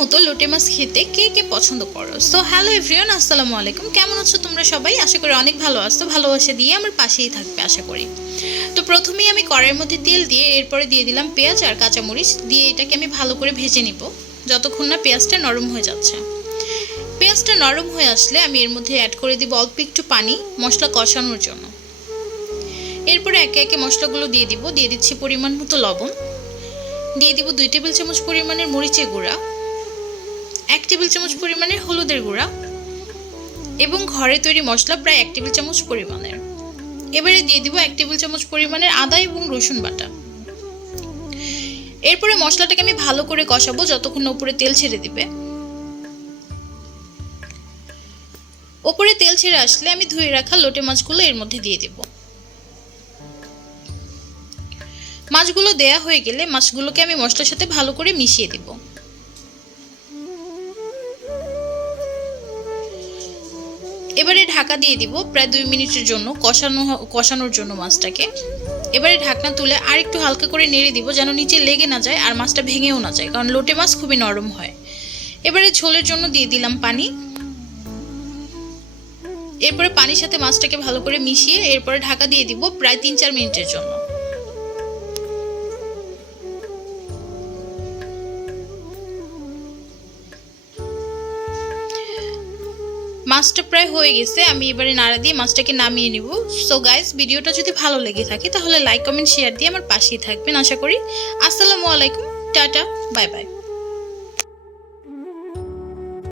মতো লোটে মাছ খেতে কে কে পছন্দ করো। সো হ্যালো এভরিওয়ান, আসসালামু আলাইকুম। কেমন আছো তোমরা সবাই? আশা করি অনেক ভালো আছো। ভালোবাসা দিয়ে আমার পাশেই থাকবে আশা করি। তো প্রথমেই আমি কড়াইয়ের মধ্যে তেল দিয়ে এরপরে দিয়ে দিলাম পেঁয়াজ আর কাঁচামরিচ দিয়ে এটাকে আমি ভালো করে ভেজে নিব যতক্ষণ না পেঁয়াজটা নরম হয়ে যাচ্ছে। পেঁয়াজটা নরম হয়ে আসলে আমি এর মধ্যে অ্যাড করে দিব অল্প একটু পানি মশলা কষানোর জন্য। এরপরে একে একে মশলাগুলো দিয়ে দিচ্ছি পরিমাণ মতো লবণ, দিয়ে দিব 2 টেবিল চামচ পরিমাণের মরিচের গুঁড়া, 1 টেবিল চামচ পরিমাণের হলুদের গুঁড়া এবং ঘরে তৈরি মশলা প্রায় 1 টেবিল চামচ পরিমাণের। এবারে দিয়ে দিব 1 টেবিল চামচ পরিমাণের আদা এবং রসুন বাটা। এরপরে মশলাটাকে আমি ভালো করে কষাবো যতক্ষণ না উপরে তেল ছেড়ে দিবে। উপরে তেল ছেড়ে আসলে আমি ধুয়ে রাখা লোটে মাছগুলো এর মধ্যে দিয়ে দেব। মাছগুলো দেয়া হয়ে গেলে মাছগুলোকে আমি মশলার সাথে ভালো করে মিশিয়ে দেব। এবারে ঢাকা দিয়ে দিব প্রায় 2 মিনিটের জন্য কষানোর জন্য মাছটাকে। এবারে ঢাকনা তুলে আর একটু হালকা করে নেড়ে দিব যেন নিচে লেগে না যায় আর মাছটা ভেঙেও না যায়, কারণ লোটে মাছ খুবই নরম হয়। এবারে ঝোলের জন্য দিয়ে দিলাম পানি। এরপরে পানির সাথে মাছটাকে ভালো করে মিশিয়ে এরপরে ঢাকা দিয়ে দিব প্রায় 3-4 মিনিটের জন্য। মাছটা প্রায় হয়ে গেছে, আমি এবারে নাড়া দিয়ে মাছটাকে নামিয়ে নিব। সো গাইস, ভিডিওটা যদি ভালো লেগে থাকে তাহলে লাইক কমেন্ট শেয়ার দিয়ে আমার পাশেই থাকবেন আশা করি। আসসালামু আলাইকুম, টাটা, বাই বাই।